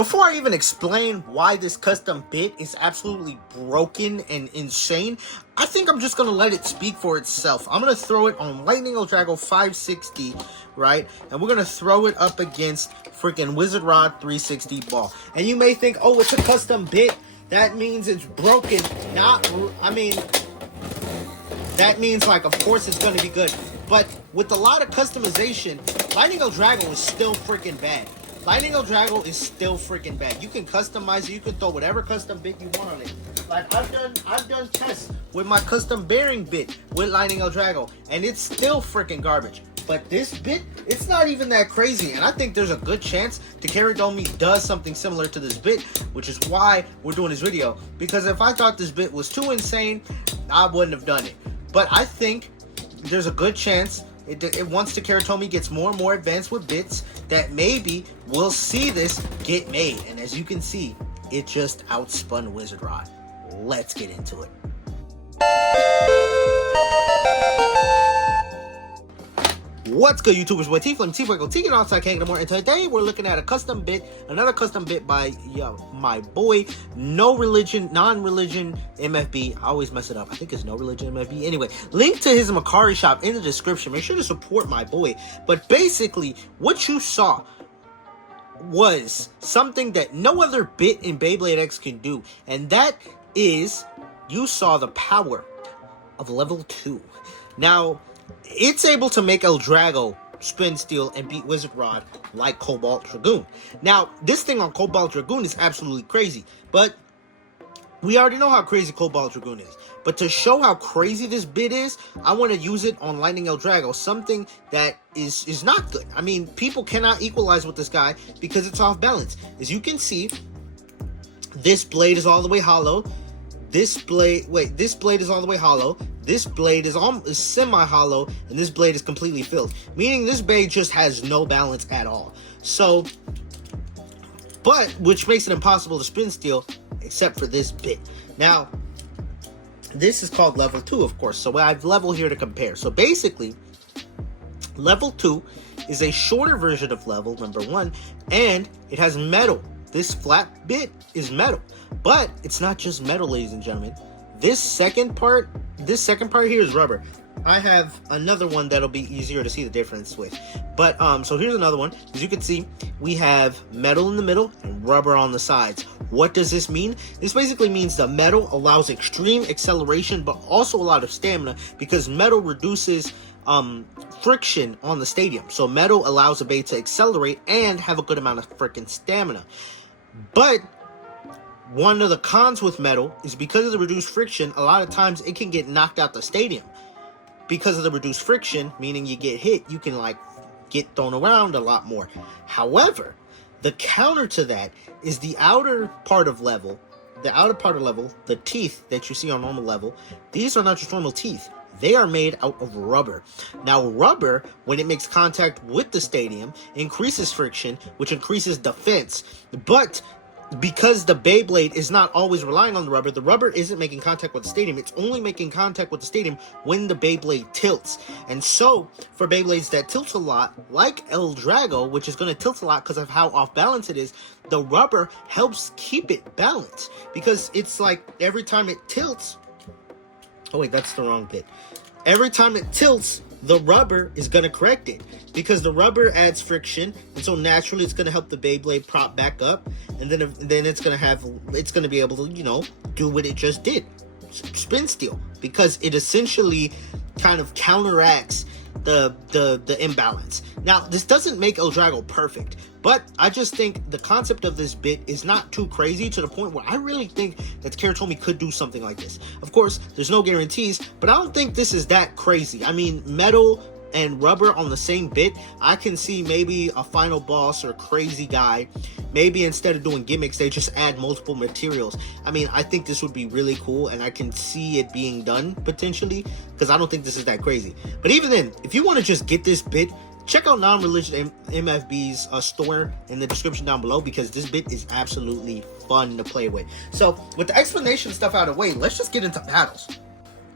Before I even explain why this custom bit is absolutely broken and insane, I think I'm just going to let it speak for itself. I'm going to throw it on Lightning Drago 560, right? And we're going to throw it up against freaking Wizard Rod 360 ball. And you may think, oh, it's a custom bit. That means it's broken. That means, like, of course it's going to be good. But with a lot of customization, Lightning Drago is still freaking bad. Lightning Drago is still freaking bad. You can customize it. You can throw whatever custom bit you want on it. Like I've done tests with my custom bearing bit with Lightning Drago, and it's still freaking garbage. But this bit, it's not even that crazy, and I think there's a good chance Tyrano does something similar to this bit, which is why we're doing this video. Because if I thought this bit was too insane, I wouldn't have done it. But I think there's a good chance once Tyrano gets more and more advanced with bits, that maybe we'll see this get made. And as you can see, it just outspun Wizard Rod. Let's get into it. What's good, YouTubers? Boy T-Flame, T-Fuego, T-Get Outside King more, and today we're looking at a custom bit, another custom bit by my boy, Non-Religion MFB. I always mess it up. I think it's No Religion MFB. Anyway, link to his Macari shop in the description. Make sure to support my boy. But basically, what you saw was something that no other bit in Beyblade X can do, and that is, you saw the power of level 2. Now, it's able to make Drago spin steel and beat Wizard Rod like Cobalt Dragoon. Now, this thing on Cobalt Dragoon is absolutely crazy, but we already know how crazy Cobalt Dragoon is. But to show how crazy this bit is, I want to use it on Lightning Drago, something that is not good. I mean, people cannot equalize with this guy because it's off balance. As you can see, this blade is all the way hollow. This blade is all the way hollow. This blade is semi-hollow, and this blade is completely filled. Meaning this blade just has no balance at all. So, which makes it impossible to spin steel, except for this bit. Now, this is called level 2, of course. So I have level here to compare. So basically, level 2 is a shorter version of level number 1, and it has metal. This flat bit is metal, but it's not just metal, ladies and gentlemen. This second part here is rubber. I have another one that'll be easier to see the difference with. But, so here's another one. As you can see, we have metal in the middle and rubber on the sides. What does this mean? This basically means the metal allows extreme acceleration, but also a lot of stamina, because metal reduces friction on the stadium. So metal allows the blade to accelerate and have a good amount of freaking stamina. But one of the cons with metal is because of the reduced friction, a lot of times it can get knocked out the stadium. Because of the reduced friction, meaning you get hit, you can like get thrown around a lot more. However, the counter to that is the outer part of level, the teeth that you see on normal level, these are not just normal teeth. They are made out of rubber. Now, rubber, when it makes contact with the stadium, increases friction, which increases defense. But because the Beyblade is not always relying on the rubber isn't making contact with the stadium. It's only making contact with the stadium when the Beyblade tilts. And so, for Beyblades that tilt a lot, like Drago, which is going to tilt a lot because of how off balance it is, the rubber helps keep it balanced. Because it's like every time it tilts... Oh wait, that's the wrong bit. Every time it tilts, the rubber is going to correct it, because the rubber adds friction, and so naturally it's going to help the Beyblade prop back up, and then it's going to be able to, you know, do what it just did, spin steel, because it essentially kind of counteracts the imbalance. Now, this doesn't make Drago perfect, but I just think the concept of this bit is not too crazy to the point where I really think that Tyrano could do something like this. Of course, there's no guarantees, but I don't think this is that crazy. I mean, metal and rubber on the same bit, I can see maybe a final boss or crazy guy, maybe instead of doing gimmicks, they just add multiple materials. I mean, I think this would be really cool, and I can see it being done potentially, because I don't think this is that crazy. But even then, if you want to just get this bit, check out Non-Religion MFB's store in the description down below, because this bit is absolutely fun to play with. So, with the explanation stuff out of the way, let's just get into battles.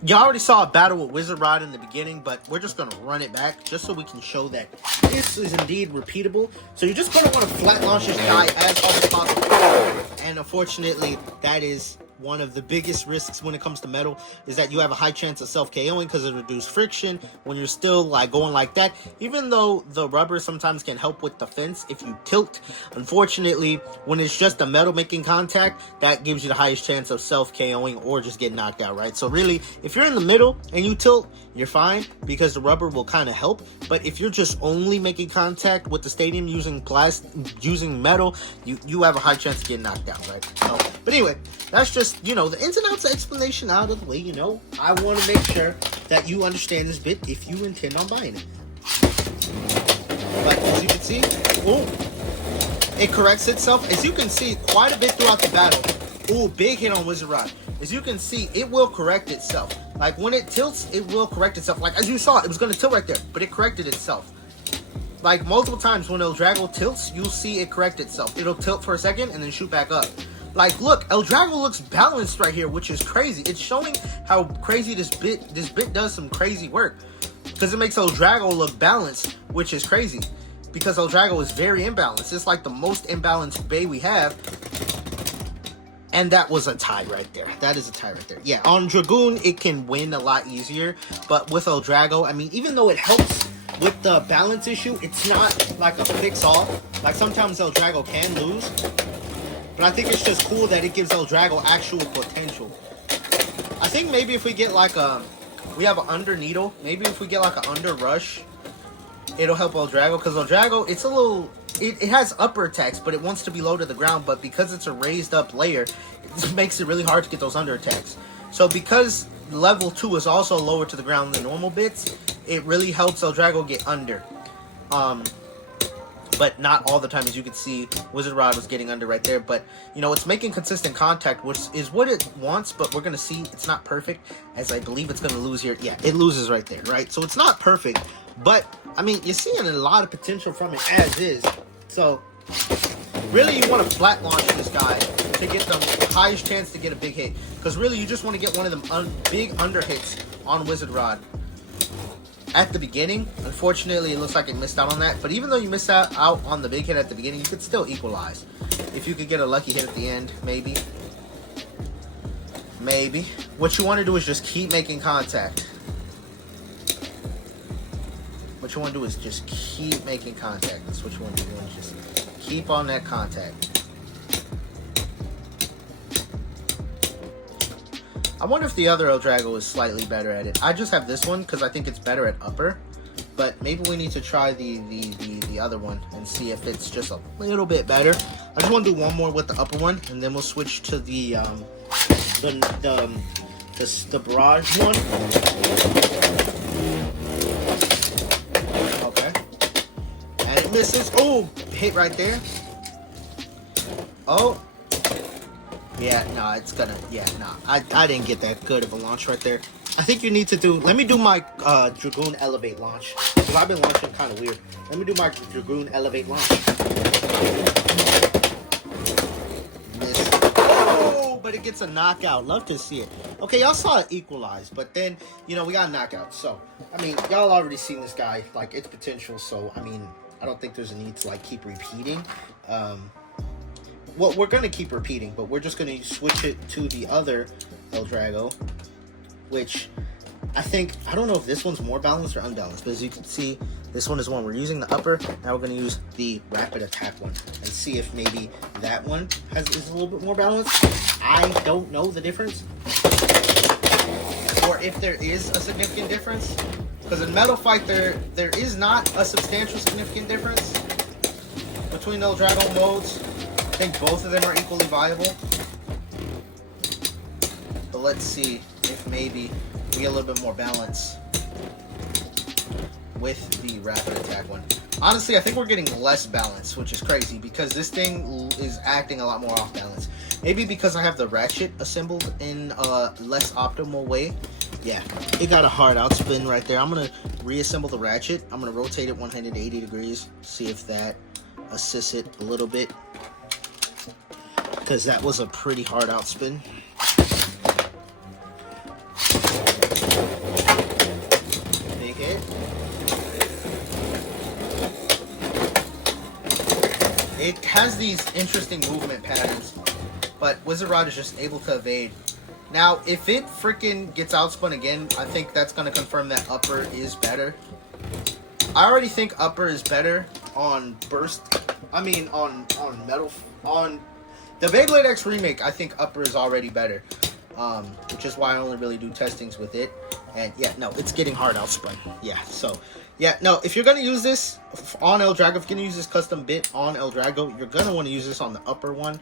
You already saw a battle with Wizard Rod in the beginning, but we're just going to run it back just so we can show that this is indeed repeatable. So you're just going to want to flat launch this guy as hard as possible. And unfortunately, that is one of the biggest risks when it comes to metal, is that you have a high chance of self-KOing because of reduced friction when you're still like going like that. Even though the rubber sometimes can help with defense if you tilt, unfortunately, when it's just the metal making contact, that gives you the highest chance of self-KOing or just getting knocked out, right? So really, if you're in the middle and you tilt, you're fine because the rubber will kind of help. But if you're just only making contact with the stadium using metal, you have a high chance of getting knocked out, right? So, but anyway, that's just, you know, the ins and outs explanation out of the way. You know, I want to make sure that you understand this bit if you intend on buying it. But as you can see, oh, it corrects itself. As you can see, quite a bit throughout the battle. Oh, big hit on Wizard Rod. As you can see, it will correct itself. Like when it tilts, it will correct itself. Like as you saw, it was going to tilt right there, but it corrected itself. Like multiple times when El Drago tilts, you'll see it correct itself. It'll tilt for a second and then shoot back up. Like, look, El Drago looks balanced right here, which is crazy. It's showing how crazy this bit does some crazy work. Because it makes El Drago look balanced, which is crazy. Because El Drago is very imbalanced. It's like the most imbalanced Bay we have. And that was a tie right there. That is a tie right there. Yeah, on Dragoon, it can win a lot easier. But with El Drago, I mean, even though it helps with the balance issue, it's not like a fix-all. Like, sometimes El Drago can lose. But I think it's just cool that it gives El Drago actual potential. I think maybe if we get like we have an under needle. Maybe if we get like an under rush, it'll help El Drago. Because El Drago, it's a little, it has upper attacks, but it wants to be low to the ground. But because it's a raised up layer, it makes it really hard to get those under attacks. So because level 2 is also lower to the ground than normal bits, it really helps El Drago get under. But not all the time, as you can see, Wizard Rod was getting under right there. But, you know, it's making consistent contact, which is what it wants. But we're going to see it's not perfect, as I believe it's going to lose here. Yeah, it loses right there, right? So it's not perfect. But, I mean, you're seeing a lot of potential from it as is. So, really, you want to flat launch this guy to get the highest chance to get a big hit. Because, really, you just want to get one of them big under hits on Wizard Rod. At the beginning, unfortunately, it looks like it missed out on that. But even though you missed out on the big hit at the beginning, you could still equalize. If you could get a lucky hit at the end, maybe. Maybe. What you want to do is just keep making contact. What you want to do is just keep making contact. That's what you want to do. You want to just keep on that contact. I wonder if the other El Drago is slightly better at it. I just have this one because I think it's better at upper. But maybe we need to try the other one and see if it's just a little bit better. I just want to do one more with the upper one, and then we'll switch to the barrage one. Okay. And it misses. Oh, hit right there. Oh. Yeah, no, it's gonna, yeah, no, I didn't get that good of a launch right there. I think you need to do, let me do my Dragoon Elevate launch, because I've been launching kind of weird. Let me do my Dragoon Elevate launch. Miss. Oh, but it gets a knockout. Love to see it. Okay, y'all saw it equalize, but then, you know, we got a knockout. So, I mean, y'all already seen this guy, like, its potential, so, I mean, I don't think there's a need to, like, keep repeating. Well, we're going to keep repeating, but we're just going to switch it to the other El Drago, which I think, I don't know if this one's more balanced or unbalanced, but as you can see, this one is one we're using the upper. Now we're going to use the rapid attack one and see if maybe that one is a little bit more balanced. I don't know the difference, or if there is a significant difference, because in Metal Fight there is not a substantial significant difference between El Drago modes. I think both of them are equally viable. But let's see if maybe we get a little bit more balance with the rapid attack one. Honestly, I think we're getting less balance, which is crazy because this thing is acting a lot more off balance. Maybe because I have the ratchet assembled in a less optimal way. Yeah, it got a hard outspin right there. I'm going to reassemble the ratchet. I'm going to rotate it 180 degrees, see if that assists it a little bit, because that was a pretty hard outspin. it has these interesting movement patterns, but Wizard Rod is just able to evade. Now, if it freaking gets outspun again, I think that's going to confirm that upper is better. I already think upper is better on burst. I mean, on metal. On the Beyblade X remake, I think upper is already better. Which is why I only really do testings with it. And yeah, no, it's getting hard outspun. Yeah, so yeah, no, if you're gonna use this on El Drago, if you're gonna use this custom bit on El Drago, you're gonna want to use this on the upper one,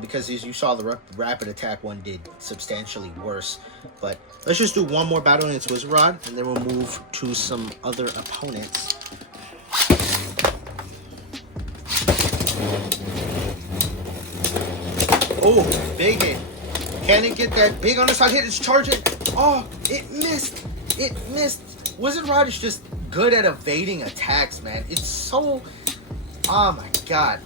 because as you saw, the rapid attack one did substantially worse. But let's just do one more battle and it's Wizard Rod, and then we'll move to some other opponents. Oh, big hit. Can it get that big on the side hit? It's charging. Oh, it missed. It missed. Wizard Rod is just good at evading attacks, man. It's so... Oh my god.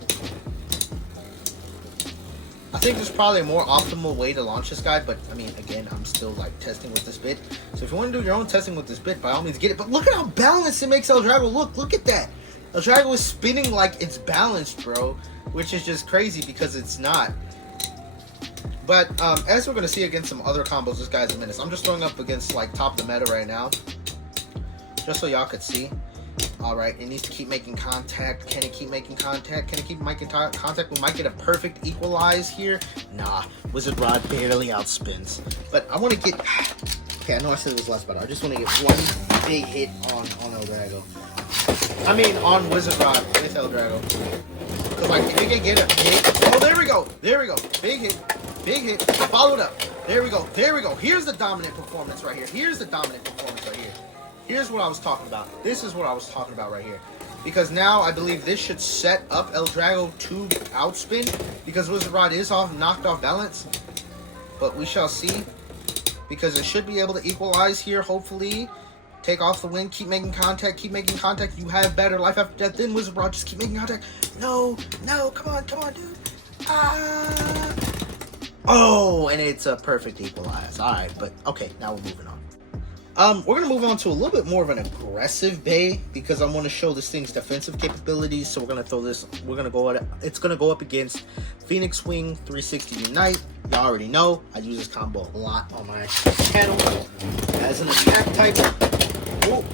I think there's probably a more optimal way to launch this guy, but I mean, again, I'm still like testing with this bit. So if you want to do your own testing with this bit, by all means get it. But look at how balanced it makes El Drago look. Look at that. El Drago is spinning like it's balanced, bro. Which is just crazy because it's not. But as we're going to see against some other combos, this guy's a menace. I'm just throwing up against like top of the meta right now, just so y'all could see. All right, it needs to keep making contact. Can it keep making contact? Can it keep making contact? We might get a perfect equalize here. Nah, Wizard Rod barely outspins. But I want to get... Okay, I know I said it was less, but I just want to get one big hit on El Drago. I mean, on Wizard Rod with El Drago. Because like, if we can get a big... Oh, there we go. There we go. Big hit. Big hit, followed up. There we go. There we go. Here's the dominant performance right here. Here's the dominant performance right here. Here's what I was talking about. This is what I was talking about right here. Because now I believe this should set up El Drago to outspin. Because Wizard Rod is knocked off balance. But we shall see. Because it should be able to equalize here, hopefully. Take off the win. Keep making contact. Keep making contact. You have better life after death than Wizard Rod. Just keep making contact. No. No. Come on, dude. Ah. Oh, and it's a perfect equalize. Alright, but okay, now we're moving on. We're gonna move on to a little bit more of an aggressive bay because I want to show this thing's defensive capabilities. So we're gonna throw this. We're gonna go at it. It's gonna go up against Phoenix Wing 360 Unite. Y'all already know I use this combo a lot on my channel as an attack type. Ooh.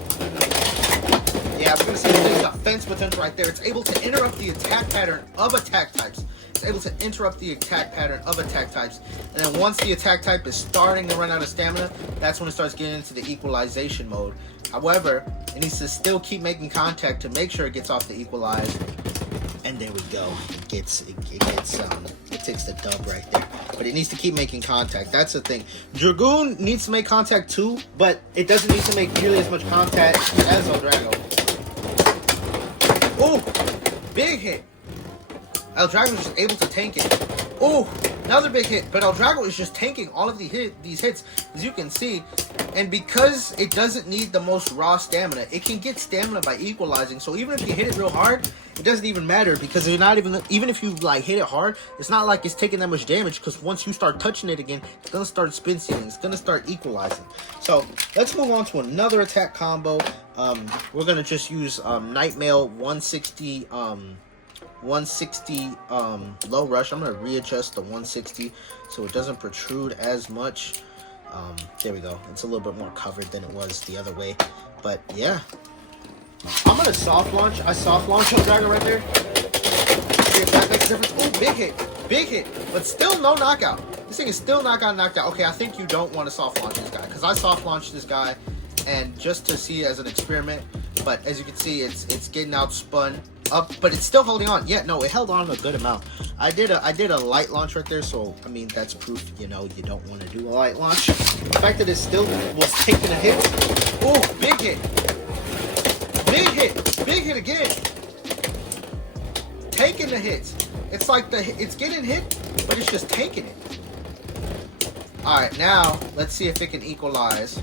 Yeah, we're gonna see the thing's defense potential right there. It's able to interrupt the attack pattern of attack types. It's able to interrupt the attack pattern of attack types, and then once the attack type is starting to run out of stamina, that's when it starts getting into the equalization mode. However, it needs to still keep making contact to make sure it gets off the equalize, and there we go. It takes the dub right there. But it needs to keep making contact. That's the thing. Dragoon needs to make contact too, but it doesn't need to make nearly as much contact as El Drago. Oh, big hit. El Drago is just able to tank it. Oh, another big hit. But El Drago is just tanking all of these hits, as you can see. And because it doesn't need the most raw stamina, it can get stamina by equalizing. So even if you hit it real hard, it doesn't even matter because you're not even if you like hit it hard, it's not like it's taking that much damage because once you start touching it again, it's gonna start spin stealing. It's gonna start equalizing. So let's move on to another attack combo. We're gonna just use Nightmail 160. 160 low rush. I'm gonna readjust the 160 so it doesn't protrude as much. There we go. It's a little bit more covered than it was the other way. But yeah, I'm gonna soft launch. I soft launch El Drago right there. See if that makes a difference. Oh, big hit, but still no knockout. This thing is still knocked out. Okay, I think you don't want to soft launch this guy because I soft launched this guy and just to see as an experiment. But as you can see, it's getting outspun up, but it's still holding on. Yeah, no, it held on a good amount. I did a light launch right there, so I mean that's proof, you know, you don't want to do a light launch. The fact that it still was taking a hit. Oh, big hit again. Taking the hits. It's like it's getting hit, but it's just taking it. All right, now let's see if it can equalize.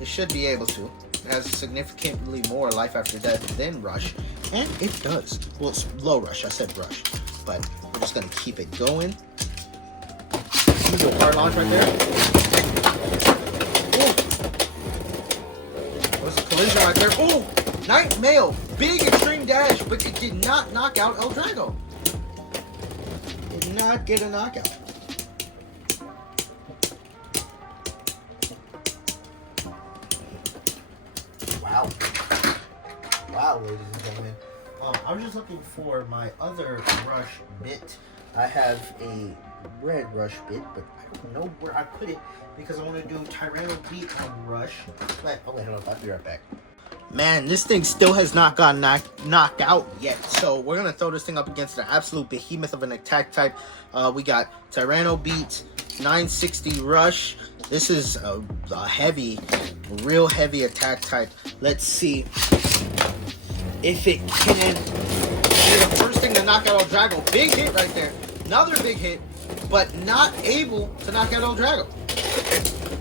It should be able to. It has significantly more life after death than Rush, and it does. Well, it's low Rush. I said Rush, but we're just gonna keep it going. Use a hard launch right there. Ooh. There's a collision right there. Ooh, Night Mail, big extreme dash, but it did not knock out El Drago. Did not get a knockout. Wow. Wow, ladies and gentlemen. I was just looking for my other rush bit. I have a red rush bit, but I don't know where I put it because I want to do Tyrano beat on rush. But, oh wait, hold on, I'll be right back. Man, this thing still has not gotten knocked out yet. So we're going to throw this thing up against an absolute behemoth of an attack type. We got Tyrano beat, 960 rush. This is a heavy, real heavy attack type. Let's see if it can be the first thing to knock out El Drago. Big hit right there. Another big hit, but not able to knock out El Drago.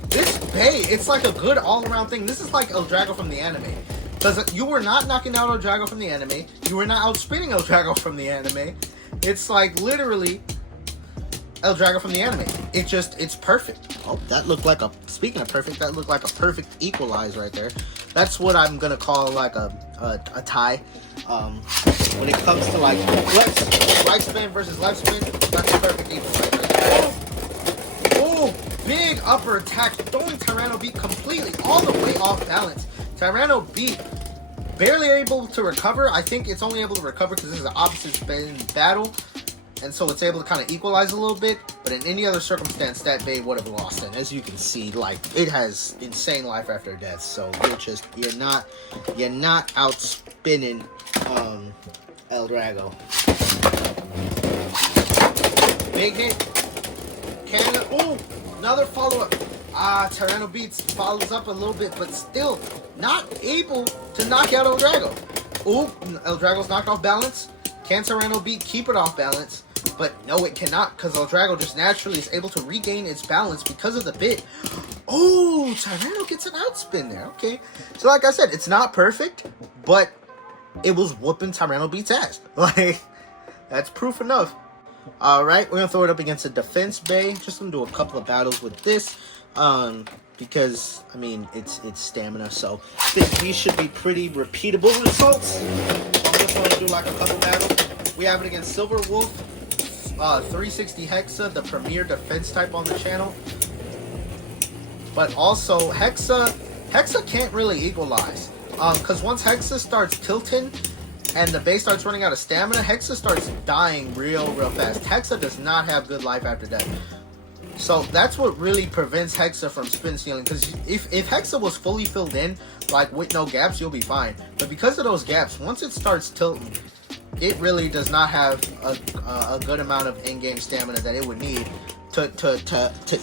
This Bay, it's like a good all-around thing. This is like El Drago from the anime. Because you were not knocking out El Drago from the anime. You were not outspinning El Drago from the anime. It's like literally El Drago from the anime. It's perfect. Oh, that looked like a, speaking of perfect, that looked like a perfect equalize right there. That's what I'm going to call like a tie. When it comes to like right spin versus left spin, that's a perfect equalize right there. Oh, big upper attack, throwing Tyrano beat completely all the way off balance. Tyrano beat barely able to recover. I think it's only able to recover because this is an opposite spin battle. And so it's able to kind of equalize a little bit. But in any other circumstance, that Bay would have lost. And as you can see, like, it has insane life after death. So you're not outspinning El Drago. Big hit. Canada. Oh, another follow-up. Tyrano beats, follows up a little bit, but still not able to knock out El Drago. Oh, El Drago's knocked off balance. Can Tyrano beat keep it off balance? But no, it cannot, because El Drago just naturally is able to regain its balance because of the bit. Oh, Tyrano gets an outspin there. Okay. So like I said, it's not perfect, but it was whooping Tyrano beat's ass. Like, that's proof enough. Alright, we're going to throw it up against a defense Bay. Just going to do a couple of battles with this. Because, I mean, it's stamina, so I think these should be pretty repeatable results. So I'm just going to do like a couple battles. We have it against Silver Wolf, 360 Hexa, the premier defense type on the channel. But also, Hexa can't really equalize. Because once Hexa starts tilting and the base starts running out of stamina, Hexa starts dying real fast. Hexa does not have good life after death. So that's what really prevents Hexa from spin stealing. Because if Hexa was fully filled in, like with no gaps, you'll be fine. But because of those gaps, once it starts tilting, it really does not have a good amount of in-game stamina that it would need to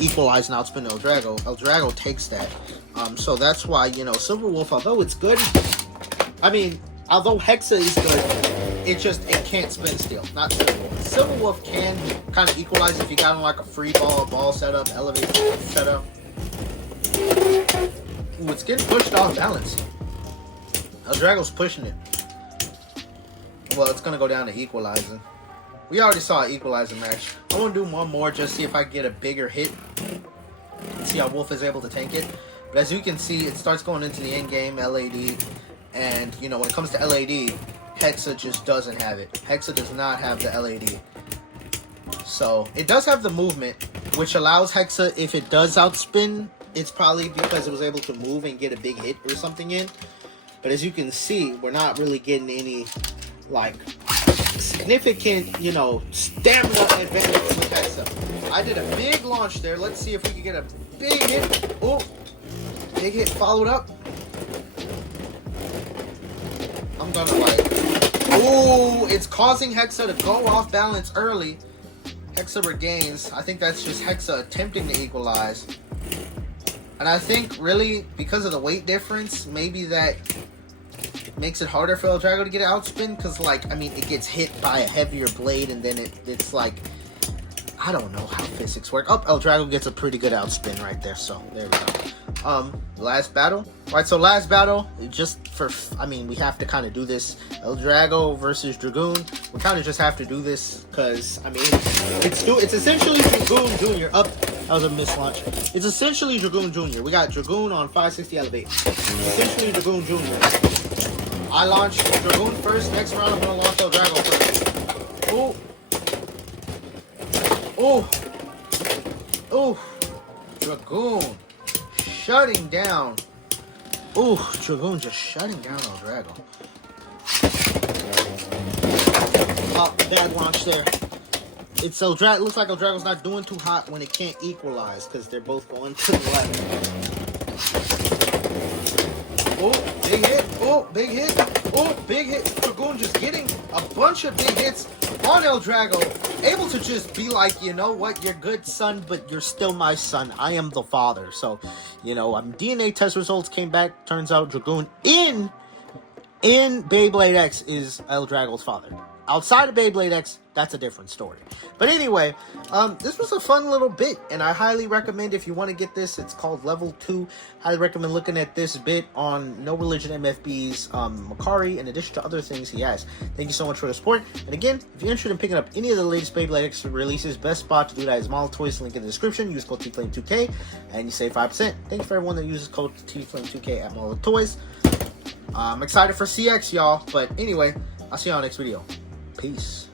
equalize and outspin El Drago. El Drago takes that. So that's why, you know, Silver Wolf, although it's good, I mean, although Hexa is good, it can't spin steal. Not Silver Wolf. Silver Wolf can kind of equalize if you got him like a free ball setup, elevate setup. Ooh, it's getting pushed off balance. El Drago's pushing it. Well, it's going to go down to equalizing. We already saw an equalizer match. I want to do one more, just see if I can get a bigger hit. See how Wolf is able to tank it. But as you can see, it starts going into the end game, LAD. And, you know, when it comes to LAD, Hexa just doesn't have it. Hexa does not have the LAD. So, it does have the movement, which allows Hexa, if it does outspin, it's probably because it was able to move and get a big hit or something in. But as you can see, we're not really getting any, like, significant, you know, stamina advantage with Hexa. I did a big launch there. Let's see if we can get a big hit. Oh, big hit followed up. I'm gonna like, oh, it's causing Hexa to go off balance early. Hexa regains. I think that's just Hexa attempting to equalize. And I think really because of the weight difference, maybe that makes it harder for El Drago to get outspin. Because, like, I mean, it gets hit by a heavier blade and then it's like, I don't know how physics work. Oh, El Drago gets a pretty good outspin right there. So, there we go. Last battle. Alright, so last battle, just for, I mean, we have to kind of do this. El Drago versus Dragoon. We kind of just have to do this because, I mean, it's essentially Dragoon Jr. Up, that was a mislaunch. It's essentially Dragoon Jr. We got Dragoon on 560 elevate. Essentially Dragoon Jr. I launched Dragoon first. Next round, I'm gonna launch El Drago first. Ooh. Ooh. Ooh. Dragoon. Shutting down. Ooh. Dragoon just shutting down El Drago. Oh, bad launch there. It's looks like El Drago's not doing too hot when it can't equalize because they're both going to the left. Oh, big hit. Oh, big hit. Oh, big hit. Dragoon just getting a bunch of big hits on El Drago. Able to just be like, you know what, you're good, son, but you're still my son. I am the father. So, you know, DNA test results came back. Turns out Dragoon in Beyblade X is El Drago's father. Outside of Beyblade X, that's a different story. But anyway, this was a fun little bit, and I highly recommend if you want to get this. It's called Level 2. Highly recommend looking at this bit on No Religion MFB's Macari, in addition to other things he has. Thank you so much for the support. And again, if you're interested in picking up any of the latest Beyblade X releases, best spot to do that is Model Toys. Link in the description. Use code TFlame2K, and you save 5%. Thank you for everyone that uses code TFlame2K at Model Toys. I'm excited for CX, y'all. But anyway, I'll see you on the next video. Peace.